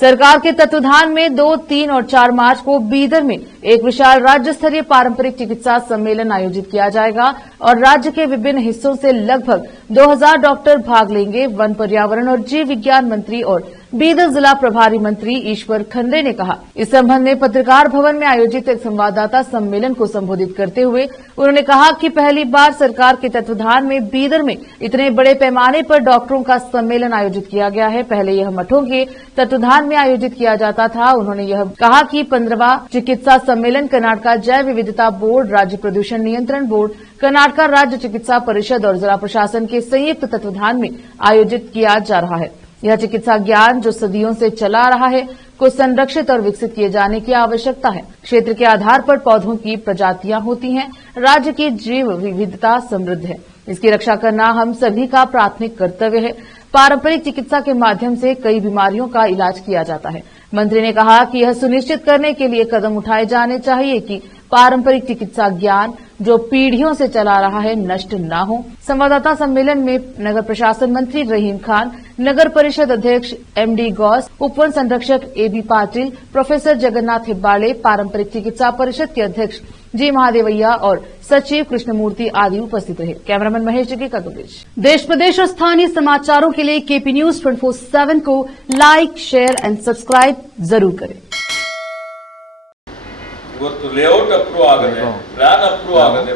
सरकार के तत्वाधान में 2, 3 और 4 मार्च को बीदर में एक विशाल राज्य स्तरीय पारंपरिक चिकित्सा सम्मेलन आयोजित किया जाएगा और राज्य के विभिन्न हिस्सों से लगभग 2000 डॉक्टर भाग लेंगे। वन, पर्यावरण और जीव विज्ञान मंत्री और बीदर जिला प्रभारी मंत्री ईश्वर खंडे ने कहा। इस संबंध में पत्रकार भवन में आयोजित एक संवाददाता सम्मेलन को संबोधित करते हुए उन्होंने कहा कि पहली बार सरकार के तत्वाधान में बीदर में इतने बड़े पैमाने पर डॉक्टरों का सम्मेलन आयोजित किया गया है। पहले यह मठों के तत्वाधान में आयोजित किया जाता था। उन्होंने यह कहा कि 15वां चिकित्सा सम्मेलन कर्नाटक जैव विविधता बोर्ड, राज्य प्रदूषण नियंत्रण बोर्ड, कर्नाटक राज्य चिकित्सा परिषद और जिला प्रशासन के संयुक्त तत्वाधान में आयोजित किया जा रहा है। यह चिकित्सा ज्ञान जो सदियों से चला रहा है को संरक्षित और विकसित किए जाने की आवश्यकता है। क्षेत्र के आधार पर पौधों की प्रजातियां होती हैं। राज्य की जैव विविधता समृद्ध है, इसकी रक्षा करना हम सभी का प्राथमिक कर्तव्य है। पारंपरिक चिकित्सा के माध्यम से कई बीमारियों का इलाज किया जाता है। मंत्री ने कहा कि यह सुनिश्चित करने के लिए कदम उठाए जाने चाहिए कि पारंपरिक चिकित्सा ज्ञान जो पीढ़ियों से चला रहा है नष्ट न हो। संवाददाता सम्मेलन में नगर प्रशासन मंत्री रहीम खान, नगर परिषद अध्यक्ष एमडी गौस, उपवन संरक्षक एबी पाटिल, प्रोफेसर जगन्नाथ हिब्बाड़े, पारंपरिक चिकित्सा परिषद के अध्यक्ष जी महादेवैया और सचिव कृष्णमूर्ति आदि उपस्थित रहे। कैमरामैन महेश जगी का कवरेज। देश प्रदेश और स्थानीय समाचारों के लिए केपी न्यूज 24/7 को लाइक, शेयर एंड सब्सक्राइब जरूर करें। ಇವತ್ತು ಲೇಔಟ್ ಅಪ್ರೂವ್ ಆಗದೆ, ಪ್ಲಾನ್ ಅಪ್ರೂವ್ ಆಗದೆ,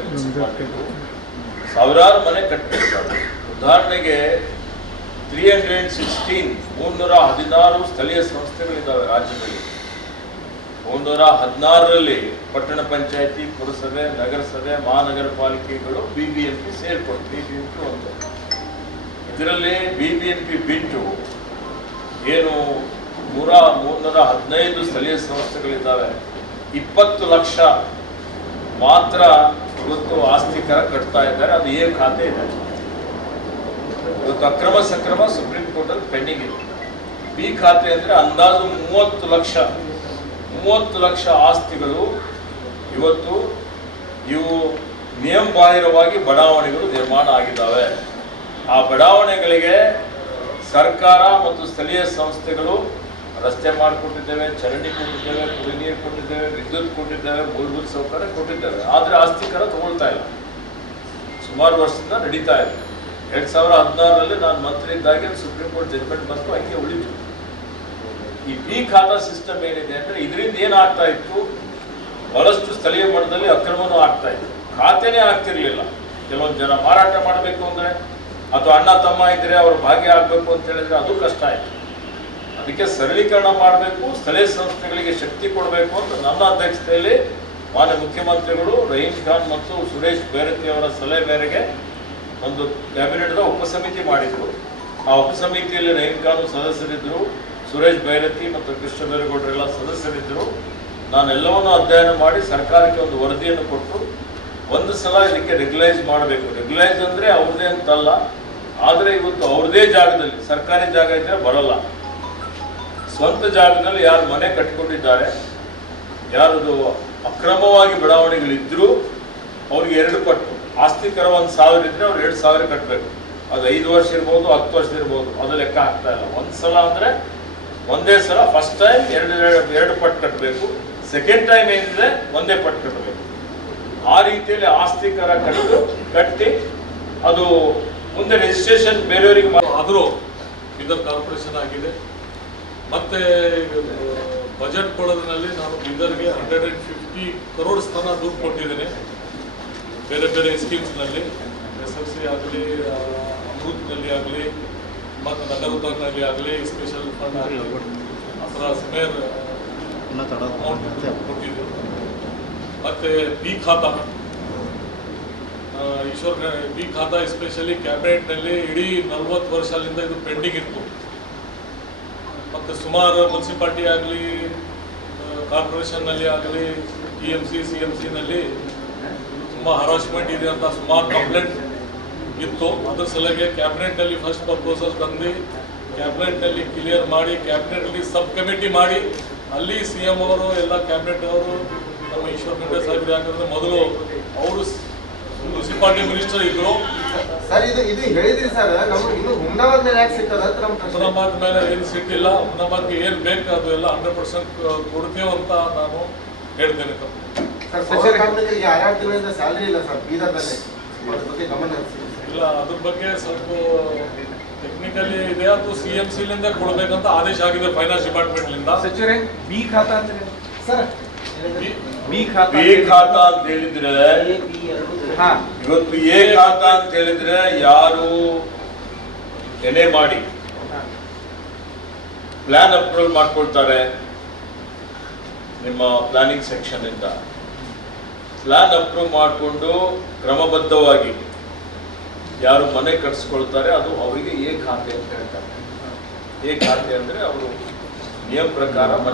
ಸಾವಿರಾರು ಮನೆ ಕಟ್ಟಿರ್ತಾರೆ. ಉದಾಹರಣೆಗೆ 316 ಸ್ಥಳೀಯ ಸಂಸ್ಥೆಗಳಿದ್ದಾವೆ ರಾಜ್ಯದಲ್ಲಿ. 316ರಲ್ಲಿ ಪಟ್ಟಣ ಪಂಚಾಯಿತಿ, ಪುರಸಭೆ, ನಗರಸಭೆ, ಮಹಾನಗರ ಪಾಲಿಕೆಗಳು ಬಿಬಿಎಂಪಿ ಸೇರ್ಕೊಂಡು ಬಿಬಿಎಂಪಿ ಒಂದು. ಇದರಲ್ಲಿ ಬಿಬಿಎಂಪಿ ಬಿಟ್ಟು ಏನು 315 ಸ್ಥಳೀಯ ಸಂಸ್ಥೆಗಳಿದ್ದಾವೆ. 20 ಲಕ್ಷ ಮಾತ್ರ ಇವತ್ತು ಆಸ್ತಿ ಕರ ಕಟ್ತಾ ಇದ್ದಾರೆ. ಅದು ಎ ಖಾತೆ ಇದೆ. ಇವತ್ತು ಅಕ್ರಮ ಸಕ್ರಮ ಸುಪ್ರೀಂ ಕೋರ್ಟ್ ಅಲ್ಲಿ ಪೆಂಡಿಂಗ್ ಇದೆ. ಬಿ ಖಾತೆ ಅಂದ್ರೆ ಅಂದಾಜು 30 ಲಕ್ಷ ಆಸ್ತಿಗಳು ಇವತ್ತು ಇವು ನಿಯಮ ಬಾಹಿರವಾಗಿ ಬಡಾವಣೆಗಳು ನಿರ್ಮಾಣ ಆಗಿದ್ದಾವೆ. ಆ ಬಡಾವಣೆಗಳಿಗೆ ಸರ್ಕಾರ ಮತ್ತು ಸ್ಥಳೀಯ ಸಂಸ್ಥೆಗಳು ರಸ್ತೆ ಮಾಡಿಕೊಟ್ಟಿದ್ದೇವೆ, ಚರಂಡಿ ಕೊಟ್ಟಿದ್ದೇವೆ, ಕುಡಿ ನೀರು ಕೊಟ್ಟಿದ್ದೇವೆ, ವಿದ್ಯುತ್ ಕೊಟ್ಟಿದ್ದೇವೆ, ಮೂಲಭೂತ ಸೌಕರ್ಯ ಕೊಟ್ಟಿದ್ದೇವೆ. ಆದರೆ ಆಸ್ತಿ ಕರ ತಗೊಳ್ತಾ ಇಲ್ಲ. ಸುಮಾರು ವರ್ಷದಿಂದ ನಡೀತಾ ಇದೆ. 2016ರಲ್ಲಿ ನಾನು ಮಂತ್ರಿ ಇದ್ದಾಗೆ ಸುಪ್ರೀಂ ಕೋರ್ಟ್ ಜಡ್ಜ್ಮೆಂಟ್ ಬಂತು, ಹಂಗೆ ಉಳಿತು. ಈ ಬಿ ಖಾತಾ ಸಿಸ್ಟಮ್ ಏನಿದೆ ಅಂದರೆ ಇದರಿಂದ ಏನಾಗ್ತಾ ಇತ್ತು, ಬಹಳಷ್ಟು ಸ್ಥಳೀಯ ಮಟ್ಟದಲ್ಲಿ ಅಕ್ರಮನೂ ಆಗ್ತಾ ಇತ್ತು. ಖಾತೆನೇ ಆಗ್ತಿರ್ಲಿಲ್ಲ. ಕೆಲವೊಂದು ಜನ ಮಾರಾಟ ಮಾಡಬೇಕು ಅಂದರೆ ಅಥವಾ ಅಣ್ಣ ತಮ್ಮ ಇದ್ರೆ ಅವರು ಭಾಗ್ಯ ಆಗಬೇಕು ಅಂತ ಹೇಳಿದ್ರೆ ಅದು ಕಷ್ಟ ಆಯಿತು. ಅದಕ್ಕೆ ಸರಳೀಕರಣ ಮಾಡಬೇಕು, ಸ್ಥಳೀಯ ಸಂಸ್ಥೆಗಳಿಗೆ ಶಕ್ತಿ ಕೊಡಬೇಕು ಅಂತ ನನ್ನ ಅಧ್ಯಕ್ಷತೆಯಲ್ಲಿ ಮಾನ್ಯ ಮುಖ್ಯಮಂತ್ರಿಗಳು ರಹೀಂ ಖಾನ್ ಮತ್ತು ಸುರೇಶ್ ಬೈರತಿ ಅವರ ಸಲಹೆ ಮೇರೆಗೆ ಒಂದು ಕ್ಯಾಬಿನೆಟ್ದ ಉಪಸಮಿತಿ ಮಾಡಿದರು. ಆ ಉಪಸಮಿತಿಯಲ್ಲಿ ರಹೀಂ ಖಾನ್ ಸದಸ್ಯರಿದ್ದರು, ಸುರೇಶ್ ಬೈರತಿ ಮತ್ತು ಕೃಷ್ಣ ಬೈರೇಗೌಡರೆಲ್ಲ ಸದಸ್ಯರಿದ್ದರು. ನಾನೆಲ್ಲವನ್ನೂ ಅಧ್ಯಯನ ಮಾಡಿ ಸರ್ಕಾರಕ್ಕೆ ಒಂದು ವರದಿಯನ್ನು ಕೊಟ್ಟು ಒಂದು ಸಲ ಇದಕ್ಕೆ ರೆಗ್ಯುಲೈಸ್ ಮಾಡಬೇಕು. ರೆಗ್ಯುಲೈಸ್ ಅಂದರೆ ಅವ್ರದ್ದೇ ಅಂತಲ್ಲ, ಆದರೆ ಇವತ್ತು ಅವ್ರದೇ ಜಾಗದಲ್ಲಿ ಸರ್ಕಾರಿ ಜಾಗ ಇದ್ದರೆ ಬರಲ್ಲ. ಸ್ವಂತ ಜಾಗದಲ್ಲಿ ಯಾರು ಮನೆ ಕಟ್ಟಿಕೊಂಡಿದ್ದಾರೆ, ಯಾರದು ಅಕ್ರಮವಾಗಿ ಬಡಾವಣೆಗಳಿದ್ದರೂ ಅವ್ರಿಗೆ 2 ಪಟ್ಟು ಆಸ್ತಿ ಕರ 1000 ಇದ್ದರೆ ಅವ್ರು 2000 ಕಟ್ಟಬೇಕು. ಅದು 5 ವರ್ಷ ಇರ್ಬೋದು, 10 ವರ್ಷ ಇರ್ಬೋದು, ಅದು ಲೆಕ್ಕ ಆಗ್ತಾ ಇಲ್ಲ. ಒಂದು ಸಲ ಅಂದರೆ ಒಂದೇ ಸಲ, ಫಸ್ಟ್ ಟೈಮ್ 2 ಪಟ್ಟು ಕಟ್ಟಬೇಕು, ಸೆಕೆಂಡ್ ಟೈಮ್ ಏನಿದೆ ಒಂದೇ ಪಟ್ಟು ಕಟ್ಟಬೇಕು. ಆ ರೀತಿಯಲ್ಲಿ ಆಸ್ತಿ ಕರ ಕಟ್ಟಿ ಅದು ಮುಂದೆ ರಿಜಿಸ್ಟ್ರೇಷನ್ ಬೇರೆಯವರಿಗೆ ಆದರೂ ಬೀದರ್ ಕಾರ್ಪೊರೇಷನ್ ಆಗಿದೆ. ಮತ್ತೆ ಬಜೆಟ್ ಕೊಡೋದ್ರಲ್ಲಿ ನಾನು ಬೀದರ್ಗೆ 150 crore ಸ್ಥಾನ ದುಡ್ಡು ಕೊಟ್ಟಿದ್ದೇನೆ. ಬೇರೆ ಬೇರೆ ಸ್ಕೀಮ್ಸ್ನಲ್ಲಿ, SFC ಆಗಲಿ, ಅಮೃತ್ನಲ್ಲಿ ಆಗಲಿ, ಮತ್ತು ನಗರೋದ್ಧಾರನಲ್ಲಿ ಆಗಲಿ, ಸ್ಪೆಷಲ್ ಫಂಡ್ ಆಗಲಿ, ಅಥವಾ ಸ್ಮೇರ್ ಕೊಟ್ಟಿದ್ದೆ. ಮತ್ತು ಬಿ ಖಾತಾ, ಬಿ ಖಾತಾ ಎಸ್ಪೆಷಲಿ ಕ್ಯಾಬಿನೆಟ್ನಲ್ಲಿ ಇಡೀ 40 ವರ್ಷದಿಂದ ಇದು ಪೆಂಡಿಂಗ್ ಇತ್ತು. ಮತ್ತು ಸುಮಾರು ಮುನ್ಸಿಪಾಲ್ಟಿ ಆಗಲಿ, ಕಾರ್ಪೊರೇಷನ್ನಲ್ಲಿ ಆಗಲಿ, TMC CMCನಲ್ಲಿ ತುಂಬ ಹರಾಸ್ಮೆಂಟ್ ಇದೆ ಅಂತ ಸುಮಾರು ಕಂಪ್ಲೇಂಟ್ ಇತ್ತು. ಅದ್ರ ಸಲುವಾಗಿ ಕ್ಯಾಬಿನೆಟ್ನಲ್ಲಿ ಫಸ್ಟ್ ಪ್ರಪೋಸಲ್ ತಂದು ಕ್ಯಾಬಿನೆಟ್ನಲ್ಲಿ ಕ್ಲಿಯರ್ ಮಾಡಿ, ಕ್ಯಾಬಿನೆಟ್ನಲ್ಲಿ ಸಬ್ ಕಮಿಟಿ ಮಾಡಿ, ಅಲ್ಲಿ CM ಅವರು ಎಲ್ಲ ಕ್ಯಾಬಿನೆಟ್ ಅವರು ನಮ್ಮ ಈಶ್ವರ್ ಖಂಡ್ರೆ ಸಾಹೇಬ್ರು, ಯಾಕಂದರೆ ಮೊದಲು ಅವರು ಮುನ್ಸಿಪಾಲಿಟಿ ಮಿನಿಸ್ಟರ್ ಇದ್ರು. ಸರ್ ಇದು ಹೇಳಿದ್ರಿ ಸರ್, ನಮ್ಗೆ ಇನ್ನು ಹುಮ್ನಾಬಾದ್ ಮೇಲೆ ಯಾಕೆ ಸಿಗ್ತದ ಅಂತ ನಮ್ಮ ಪ್ರಶ್ನೆ. ಹುಮ್ನಾಬಾದ್ ಮೇಲೆ ಏನು ಸಿಕ್ಕಿಲ್ಲ, ಹುಮ್ನಾಬಾದ್ಗೆ ಏನು ಬೇಕು ಅದು ಎಲ್ಲ 100% ಕೊಡ್ತೇವೆ ಅಂತ ನಾನು ಹೇಳ್ತೇನೆ. ಸರ್ ಪೌರ ಕಾರ್ಮಿಕರಿಗೆ 6 ತಿಂಗಳಿಂದ ಸ್ಯಾಲರಿ ಇಲ್ಲ ಸರ್ ಬೀದರ್ನಲ್ಲಿ, ಅದ್ರ ಬಗ್ಗೆ ಗಮನ ಹರಿಸಿ. ಇಲ್ಲ, ಅದ್ರ ಬಗ್ಗೆ ಸ್ವಲ್ಪ ಟೆಕ್ನಿಕಲಿ ಇದೆ, ಅದು CMC ಲಿಂದ ಕೊಡ್ಬೇಕಂತ ಆದೇಶ ಆಗಿದೆ ಫೈನಾನ್ಸ್ ಡಿಪಾರ್ಟ್ಮೆಂಟ್ ಲಿಂದ. ಸಚಿವರೇ ಬಿ ಖಾತಾ ಅಂದ್ರೆ ಸರ್ ಬಿ ಖಾತಾ ಎ ಖಾತಾ ಅಂತ ಹೇಳಿದ್ರೆ ಹಾ ಇವತ್ತು ಎ ಖಾತಾ ಅಂತ ಹೇಳಿದ್ರೆ ಯಾರು ಎನೆ ಮಾಡಿ ಪ್ಲಾನ್ ಅಪ್ರೂವಲ್ ಮಾಡ್ಕೊಳ್ತಾರೆ, ನಿಮ್ಮ ಪ್ಲಾನಿಂಗ್ ಸೆಕ್ಷನ್ ಇಂದ ಪ್ಲಾನ್ ಅಪ್ರೂವ್ ಮಾಡಿಕೊಂಡು ಕ್ರಮಬದ್ಧವಾಗಿ ಯಾರು ಮನೆ ಕಟ್ಸ್ಕೊಳ್ತಾರೆ ಅದು ಅವರಿಗೆ ಎ ಖಾತೆ ಅಂತ ಹೇಳ್ತಾರೆ. ಎ ಖಾತೆ ಅಂದ್ರೆ ಅವರು ನಿಯಮ ಪ್ರಕಾರ ಮನೆ